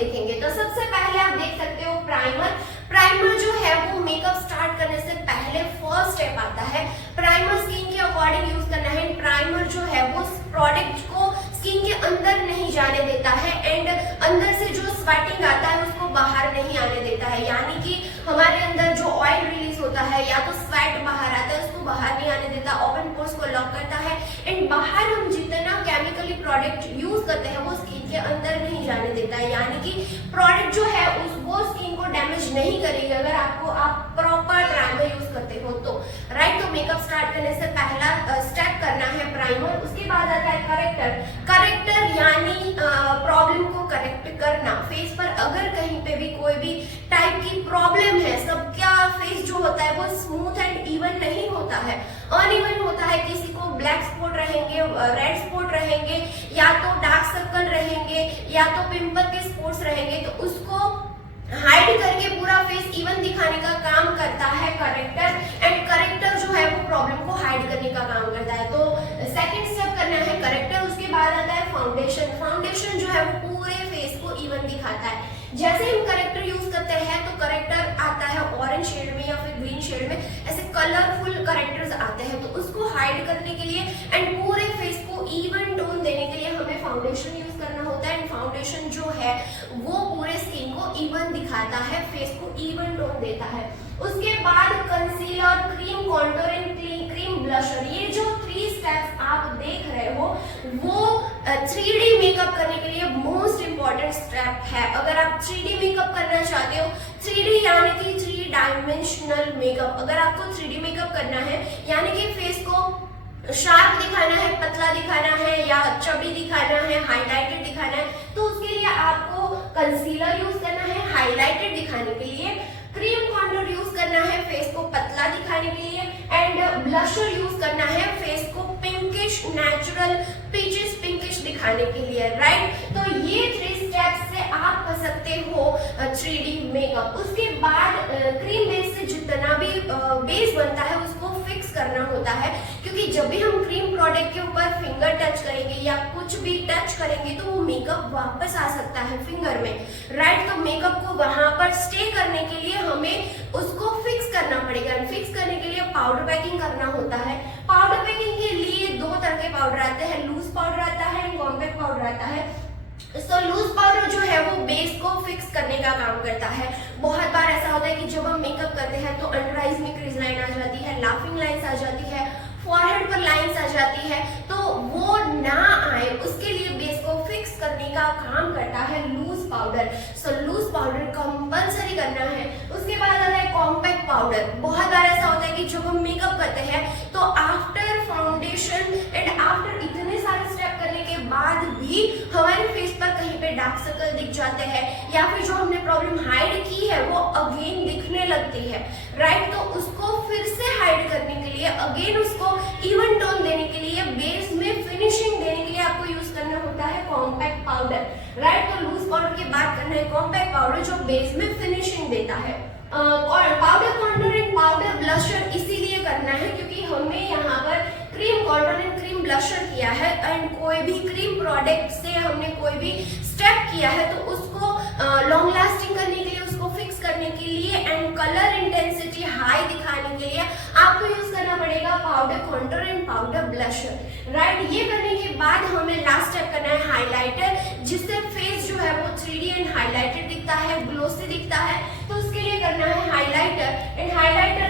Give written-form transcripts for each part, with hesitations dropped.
देखेंगे। तो सबसे पहले आप देख सकते हो प्राइमर। प्राइमर जो है वो मेकअप स्टार्ट करने से पहले फर्स्ट स्टेप आता है। प्राइमर स्किन के अकॉर्डिंग यूज करना है। प्राइमर जो है वो प्रोडक्ट को स्किन के अंदर नहीं जाने देता है एंड अंदर से जो स्वेटिंग आता है उसको बाहर नहीं आने देता है, यानी कि हमारे अंदर जो ऑयल रिलीज होता है या तो स्वेट बाहर आता है उसको बाहर नहीं आने देता, ओपन पोर्स को लॉक करता है एंड बाहर हम जितना केमिकली प्रोडक्ट यूज करते हैं वो स्किन के अंदर नहीं जाने देता है, यानी कि प्रोडक्ट जो है वो स्किन को डैमेज नहीं करेगी अगर आप प्रॉपर प्राइमर यूज करते हो तो। राइट, तो मेकअप स्टार्ट करने से पहला स्टेप करना है प्राइमर। उसके बाद आता है करेक्टर। करेक्टर यानी प्रॉब्लम को करेक्ट करना। फेस पर अगर कहीं पे भी कोई भी टाइप की प्रॉब्लम है, सबका फेस जो होता है वो स्मूथ एंड इवन नहीं होता है, अनइवन होता है। किसी को ब्लैक स्पॉट रहेंगे, रेड स्पॉट रहेंगे, या तो डार्क सर्कल रहेंगे, या तो पिंपल के स्पॉट्स रहेंगे, तो उसको हाइड करके पूरा फेस इवन दिखाने का काम करता है करेक्टर एंड करेक्टर जो है वो प्रॉब्लम को हाइड करने का काम करता है। तो सेकंड स्टेप करना है करेक्टर। उसके बाद आता है फाउंडेशन। फाउंडेशन जो है वो पूरे फेस को इवन दिखाता है। जैसे हम करेक्टर यूज करते हैं तो करेक्टर आता है ऑरेंज शेड में या फिर ग्रीन शेड में, ऐसे कलरफुल करेक्टर्स आते हैं, तो उसको हाइड करने के लिए एंड पूरे फेस को इवन टोन देने के लिए हमें फाउंडेशन यूज करना होता है एंड फाउंडेशन जो है वो पूरे स्किन को इवन दिखाता है, फेस को इवन टोन देता है। उसके बाद concealer, cream contour and cream blusher, ये जो 3 स्टेप्स आप देख रहे हो वो 3D मेकअप करने के लिए मोस्ट इंपॉर्टेंट स्टेप है। अगर आप 3D मेकअप करना चाहते हो, 3D यानी कि 3 डायमेंशनल मेकअप, अगर आपको 3D मेकअप करना है यानी कि फेस को शार्प दिखाना है, पतला दिखाना है या चबी दिखाना है, हाईलाइटेड दिखाना है, तो उसके लिए आपको कंसीलर यूज करना है हाईलाइटेड दिखाने के लिए, क्रीम कॉन्टूर यूज करना है फेस को पतला दिखाने के लिए एंड ब्लशर यूज करना है फेस को पिंकिश, नेचुरल पीचिश पिंकिश दिखाने के लिए। राइट, तो ये 3 स्टेप्स से आप कर सकते हो 3D मेकअप। उसके बाद क्रीम बेस से जितना भी बेस बनता है उसको फिक्स करना होता है, क्योंकि जब भी हम क्रीम प्रोडक्ट के ऊपर फिंगर टच करेंगे या कुछ भी टच करेंगे तो वो मेकअप वापस आ सकता है फिंगर में। राइट, तो मेकअप को वहां पर स्टे करने के लिए हमें उसको फिक्स करना पड़ेगा। फिक्स करने के लिए पाउडर पैकिंग करना होता है। पाउडर पैकिंग के लिए 2 तरह के पाउडर आते हैं, लूज पाउडर आता है एंड कॉम्पैक्ट पाउडर आता है। तो लूज पाउडर जो है वो बेस को फिक्स करने का काम करता है। बहुत बार ऐसा होता है कि जब हम मेकअप करते हैं तो अंडर आईज में क्रीज लाइन आ जाती है, लाफिंग लाइंस आ जाती है, फॉरहेड पर लाइंस आ जाती है, तो वो ना आए उसके लिए बेस को फिक्स करने का काम करता है लूज पाउडर। सो लूज पाउडर कंपल्सरी करना है। उसके बाद आता है कॉम्पैक्ट पाउडर। बहुत बार ऐसा होता है कि जब हम मेकअप करते हैं तो आफ्टर फाउंडेशन एंड आफ्टर इतने सारे स्टेप करने के बाद भी हमारे फेस पर कहीं पे डार्क सर्कल दिख जाते हैं या फिर जो हमने प्रॉब्लम हाइड की है वो अगेन दिखने लगती है। राइट, तो उसको फिर से हाइड करने के लिए अगेन उसको इवन टोन देने के लिए बेस में फिनिशिंग देने के लिए आपको यूज करना होता है कॉम्पैक्ट पाउडर। राइट, तो लूज पाउडर की बात करना है कॉम्पैक्ट पाउडर जो बेस में फिनिशिंग देता है। और powder contour and powder blusher इसीलिए करना है क्योंकि हमने यहाँ पर cream contour and cream blusher किया है एंड कोई भी क्रीम प्रोडक्ट से हमने कोई भी स्टेप किया है तो उसको लॉन्ग लास्टिंग करने के लिए, उसको फिक्स करने के लिए एंड कलर इंटेंसिटी हाई दिखाने के लिए आपको यूज करना पड़ेगा powder contour and powder blusher. Right, ये करने के बाद हमें लास्ट स्टेप करना है हाईलाइटर, जिससे फेस जो है वो 3D एंड हाईलाइटेड दिखता है, ग्लोसी दिखता है। तो उसके लिए करना है हाईलाइटर एंड हाईलाइटर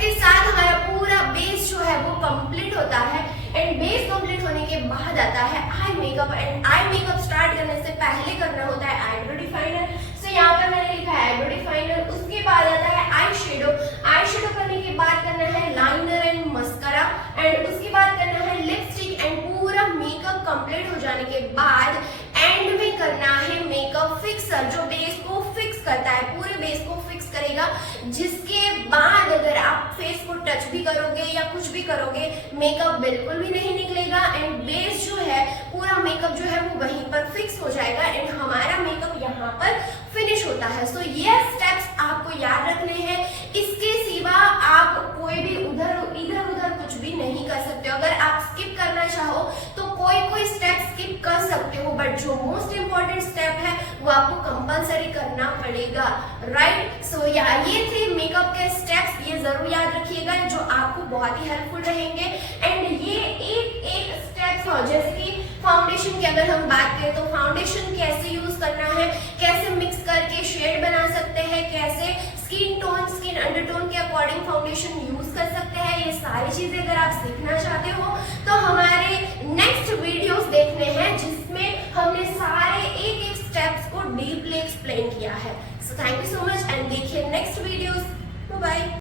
के साथ हमारा पूरा बेस जो है वो कंप्लीट होता है एंड बेस कंप्लीट होने के बाद आता है eye makeup and eye makeup start करने से पहले करना होता है आईब्रो डिफाइनर। सो यहाँ पर मैंने लिखा है आईब्रो डिफाइनर। उसके बाद आता है आई शेडो। आई शेडो करने के बाद करना है लाइनर एंड मस्करा एंड उसके बाद करना है लिपस्टिक एंड पूरा मेकअप कंप्लीट हो जाने के बाद एंड में करना है मेकअप फिक्सर जो बेस को फिक्स करता है, पूरे बेस को फिक्स करेगा, जिसके बाद अगर आप फेस को टच भी करोगे या कुछ भी करोगे मेकअप बिल्कुल भी नहीं निकलेगा एंड बेस जो है पूरा मेकअप जो है वो वहीं पर फिक्स हो जाएगा एंड हमारा मेकअप यहाँ पर फिनिश होता है। सो ये स्टेप्स आपको याद रखने हैं। इसके सिवा आप कोई भी इधर उधर कुछ भी नहीं कर सकते हो। अगर आप स्किप करना चाहो तो कोई स्टेप स्किप कर सकते हो, बट इंपॉर्टेंट स्टेप है वो आपको कंपलसरी करना पड़ेगा, राइट। सो ये थे मेकअप के स्टेप्स, ये जरूर याद रखिएगा जो आपको बहुत ही हेल्पफुल रहेंगे। एंड ये एक स्टेप्स हो, जैसे कि फाउंडेशन की अगर हम बात करें तो फाउंडेशन कैसे यूज करना है, कैसे मिक्स करके शेड बना सकते हैं, कैसे स्किन टोन स्किन अंडरटोन के अकॉर्डिंग फाउंडेशन यूज कर सकते हैं, ये सारी चीजें अगर आप सीखना चाहते हो तो हमारे नेक्स्ट वीडियोस देखने हैं जिसमें हमने सारे एक स्टेप्स को डीपली एक्सप्लेन किया है। So thank you so much and देखिए नेक्स्ट वीडियोस। Bye bye.